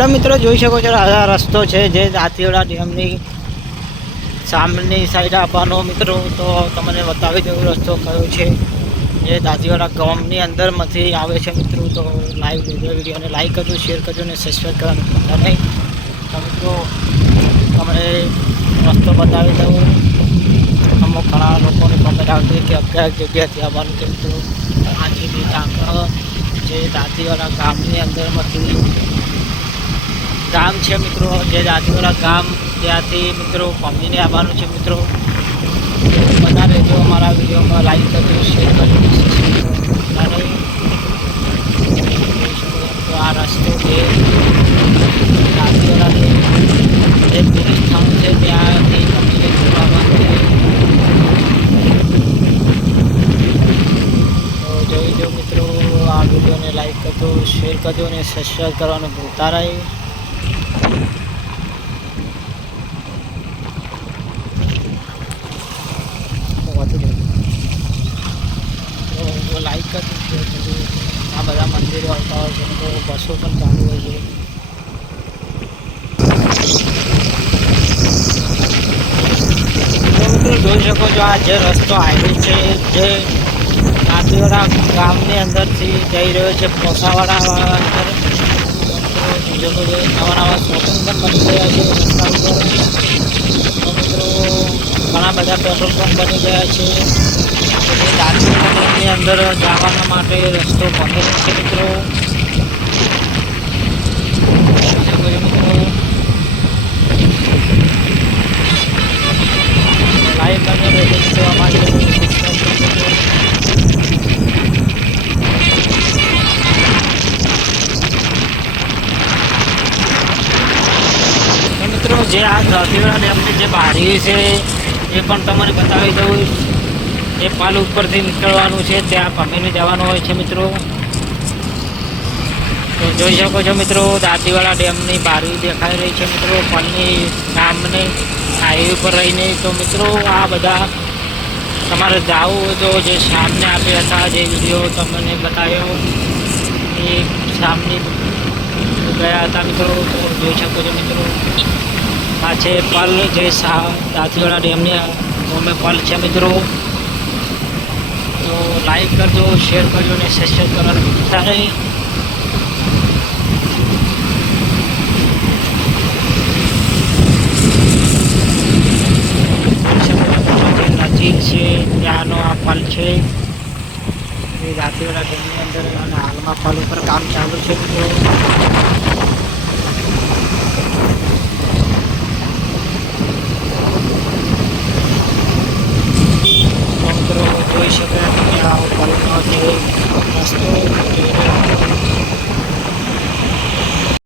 Hello મિત્રો, જોઈ શકો છો આ રસ્તો છે જે દાંતીવાડા ડેમની સામેની સાઈડ આવવાનો મિત્રો. તો તમને બતાવી દઉં રસ્તો કયો છે. જે દાંતીવાડા ગામની અંદરમાંથી આવે છે મિત્રો. તો લાઈવ વીડિયો વિડીયોને લાઈક કરજો શેર કરજો અને સબસ્ક્રાઈબ કરવાનું ભૂલતા નહીં. તો મિત્રો, તમને રસ્તો બતાવી દઉં. અમુક ઘણા લોકોને કમેન્ટ આવતી કે અગિયાર જગ્યાથી આવવાનું કે મિત્રો આ બી જે દાંતીવાડા ગામની અંદરમાંથી ગામ છે મિત્રો, જે જાતિવાળા ગામ ત્યાંથી મિત્રો પમીને આવવાનું છે મિત્રો. બધા રહેજો અમારા વિડીયોમાં લાઈક કરજો શેર કરજો. તો આ રસ્તો છે. જાતિવાળા જે પોલીસ સ્થાન છે, ત્યાંથી પમીને જોડાવાનું છે. જોઈ જો મિત્રો, આ વિડીયોને લાઈક કરજો શેર કરજો અને સબસ્ક્રાઈબ કરવાનું ભૂલતા નહીં. લાઈક તો લાઈક કરજો આ બધા મંદિરો આવતા હોય છે, તો બસો પણ ચાલુ હોય છે. જોઈ શકો છો, આ જે રસ્તો હાઈવે છે, જે કાંતીવાડા ગામની અંદરથી જઈ રહ્યો છે, પોસાવાડા અંદર. જોઈ શકો નવા નવા શોપિંગ પણ બની ગયા છે રસ્તા ઉપર તો મિત્રો ઘણા બધા પેટ્રોલ પંપ બની ગયા છે. જે અંદર જવાના માટે રસ્તો બંધ છે મિત્રો. છો માટે સબસ્ક્રાઈબ કરજો તો મિત્રો, જે આ દાંતીવાડા ડેમની જે બારી છે એ પણ તમારે બતાવી દઉં એ પાલ ઉપરથી નીકળવાનું છે, ત્યાં પમીને જવાનું હોય છે મિત્રો. તો જોઈ શકો છો મિત્રો, દાંતીવાડા ડેમની બારી દેખાઈ રહી છે મિત્રો, પલની ગામની હાઈવે પર રહીને. તો મિત્રો, આ બધા તમારે જાવું તો જે સામને આપ્યા હતા, જે વીડિયો તમને બતાવ્યો, એ સામની ગયા હતા મિત્રો. તો જોઈ શકો છો મિત્રો. આ છે પલ જે સાહ દાંતીવાડા ડેમની અમે પલ છે મિત્રો. તો લાઈક કરજો શેર કરજો અને સબસ્ક્રાઈબ કરવાનું ભૂલતા નહીં. નજીક છે, ત્યાંનો આ પલ છે. એ દાંતીવાડા ડેમની અંદર અને હાલમાં પલ ઉપર કામ ચાલુ છે તો મિત્રો